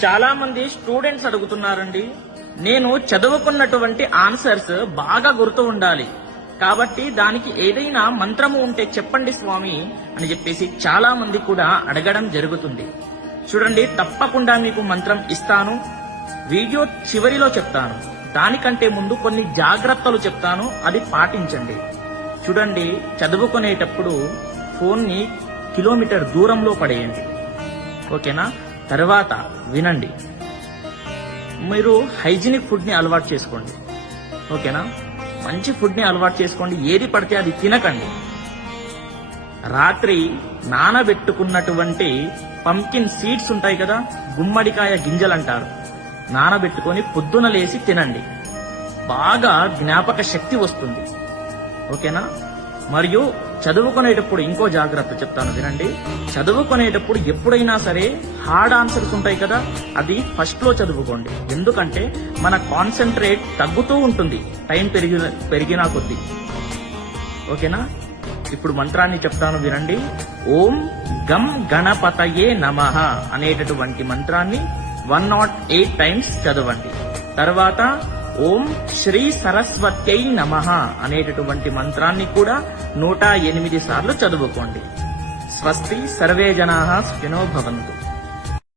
చాలా మంది స్టూడెంట్స్ అడుగుతున్నారండి, నేను చదువుకున్నటువంటి ఆన్సర్స్ బాగా గుర్తు ఉండాలి కాబట్టి దానికి ఏదైనా మంత్రము ఉంటే చెప్పండి స్వామి అని చెప్పేసి చాలా మంది కూడా అడగడం జరుగుతుంది. చూడండి, తప్పకుండా మీకు మంత్రం ఇస్తాను. వీడియో చివరిలో చెప్తాను. దానికంటే ముందు కొన్ని జాగ్రత్తలు చెప్తాను, అది పాటించండి. చూడండి, చదువుకునేటప్పుడు ఫోన్ని కిలోమీటర్ దూరంలో పడేయండి. ఓకేనా? తర్వాత వినండి, మీరు హైజీనిక్ ఫుడ్ ని అలవాటు చేసుకోండి. ఓకేనా? మంచి ఫుడ్ ని అలవాటు చేసుకోండి. ఏది పడితే అది తినకండి. రాత్రి నానబెట్టుకున్నటువంటి పంకిన్ సీడ్స్ ఉంటాయి కదా, గుమ్మడికాయ గింజలు అంటారు, నానబెట్టుకొని పొద్దున లేసి తినండి. బాగా జ్ఞాపక శక్తి వస్తుంది. ఓకేనా? మరియు చదువుకునేటప్పుడు ఇంకో జాగ్రత్త చెప్తాను, వినండి. చదువుకునేటప్పుడు ఎప్పుడైనా సరే హార్డ్ ఆన్సర్స్ ఉంటాయి కదా, అది ఫస్ట్ లో చదువుకోండి. ఎందుకంటే మన కాన్సన్ట్రేట్ తగ్గుతూ ఉంటుంది టైం పెరిగినా కొద్దీ. ఓకేనా? ఇప్పుడు మంత్రాన్ని చెప్తాను, వినండి. ఓం గం గణపతయే నమః అనేటటువంటి మంత్రాన్ని 108 టైమ్స్ చదవండి. తర్వాత ఓం శ్రీ సరస్వత్యై నమః అనేటటువంటి మంత్రాన్ని కూడా 108 సార్లు చదువుకోండి. స్వస్తి సర్వే జనాః సుఖినో భవంతు.